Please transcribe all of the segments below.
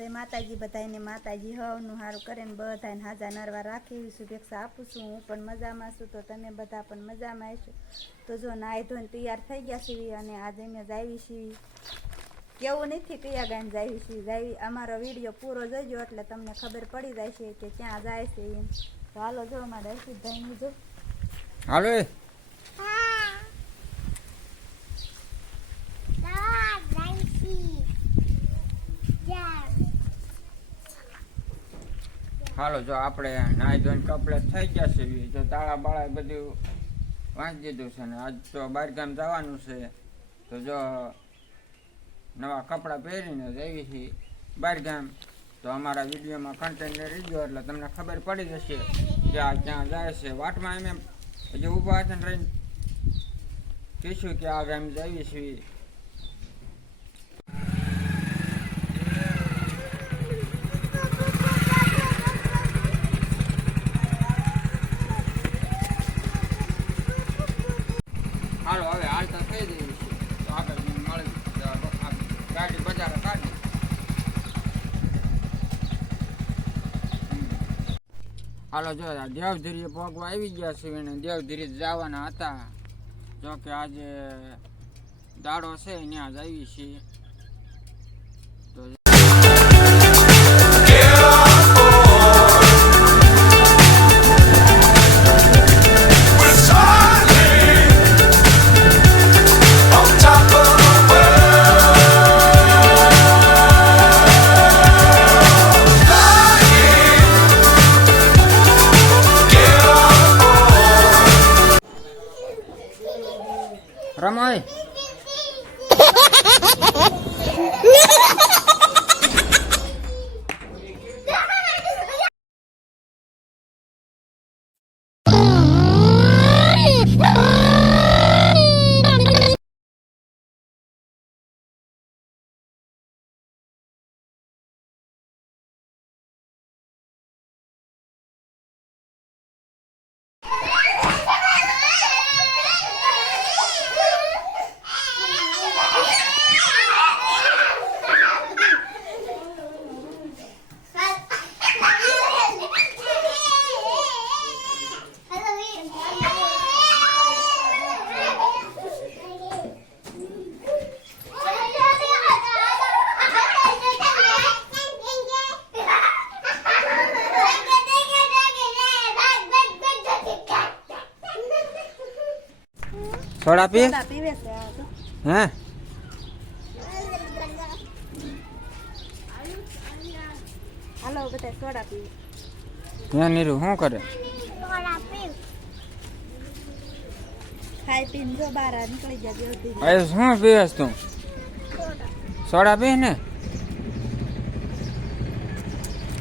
જય માતાજી બધાને માતાજી, હવનું સારું કરે ને બધાને હાજા નરવા રાખી એવી શુભેચ્છા આપું છું. હું પણ મજામાં છું, તો તમે બધા પણ મજામાં આવીશું તો જો નાહી ધોઈને તૈયાર થઈ ગયા છીએ અને આજે મેં જાવી છીએ. કેવું નથી કયા ગાઈને જાવી છીએ? જાવી અમારો વીડિયો પૂરો જોઈજો એટલે તમને ખબર પડી જાય છે કે ક્યાં જાય છે એમ. તો હાલો જો અમારા હર્ષિતભાઈનું જો. હાલો હાલો, જો આપણે નાહી ધોઈને કપડે થઈ ગયા છે જો તાળા બાળા બધું વાંચી દીધું છે ને. આજ તો બહારગામ જવાનું છે. તો જો નવા કપડાં પહેરીને જઈએ છીએ બહારગામ તો અમારા વિડીયોમાં કન્ટેન્ટ ગયો એટલે તમને ખબર પડી જશે કે આ ક્યાં જાય છે. વાટમાં એમ હજી ઊભા હતા ને રહીને. કહીશું કે આ ગામ જઈએ છીએ. હાલો હવે હાલતા થઈ જો દેવધીરી ભોગવા આવી ગયા છે એને દેવધીરી જવાના હતા. જો કે આજે દાડો છે ત્યાં જ આવી છીએ. રમાય સોડા પી? સોડા પીવે છે હે? હાલો બધા સોડા પીવે. હે નીરુ શું કરે? ખાઈ પીને જો બહાર નીકળી ગયા દેવધી શું પીવેસ તું? સોડા પી ને?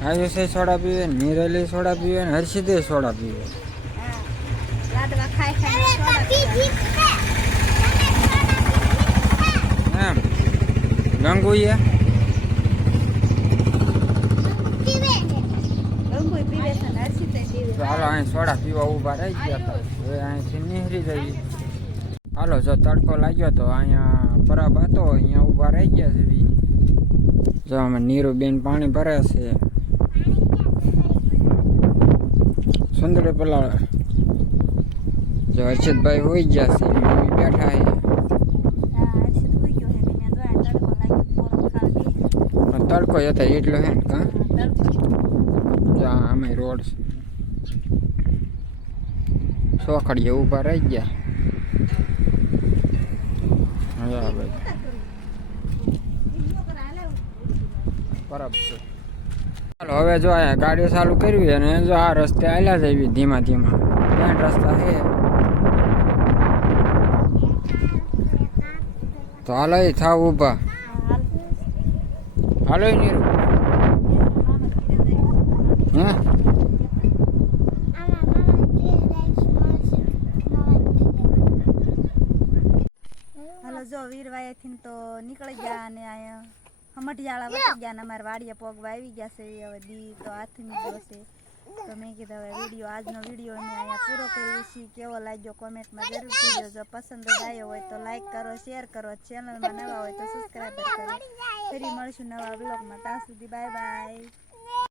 આયુષ સોડા પીવે નીરલી સોડા પીવે ને હર્ષિદે સોડા પીવે. લાડવા ખાઈ તો હાલો, અહીં સોડા પીવા ઊભા રહી ગયા હવે અહીંથી નીહરી જઈએ. હાલો, જો તડકો લાગ્યો તો અહીંયા બરાબ હતો, અહીંયા ઊભા રહી ગયા છે. જો અમે નીરુબેન પાણી ભરે છે. સુંદરે પેલા જો હર્ષિતભાઈ હોઈ ગયા છે મમ્મી બેઠા છે. છે પણ તડકો હતો એટલો હે ને કાં? આ અમે રોડ છે સોખડીએ ઊભા રહી ગયા. હા ભાઈ. બરાબર. છે ચાલો હવે જો ગાડીઓ ચાલુ કરવી અને જો આ રસ્તે આવેલા એવી ધીમા ધીમા. ત્યાં રસ્તા છે. તો હાલો થાવ હાલો નીરુ હે? જો વીરવાયાથી તો નીકળી ગયા અને અહીંયા હમઢિયાળા વટી ગયા ને અમારા વાડિયા પોગવા આવી ગયા છે, હવે દી તો ગયો છે તો મેં કીધું હવે વીડિયો, આજનો વીડિયો અમે અહીંયા પૂરો કરીએ છે. કેવો લાગ્યો કોમેન્ટમાં જરૂર કહેજો. જો પસંદ આવ્યો હોય તો લાઈક કરો શેર કરો. ચેનલમાં નવા હોય તો સબસ્ક્રાઈબ કરો. ફરી મળશું નવા બ્લોગમાં ત્યાં સુધી બાય બાય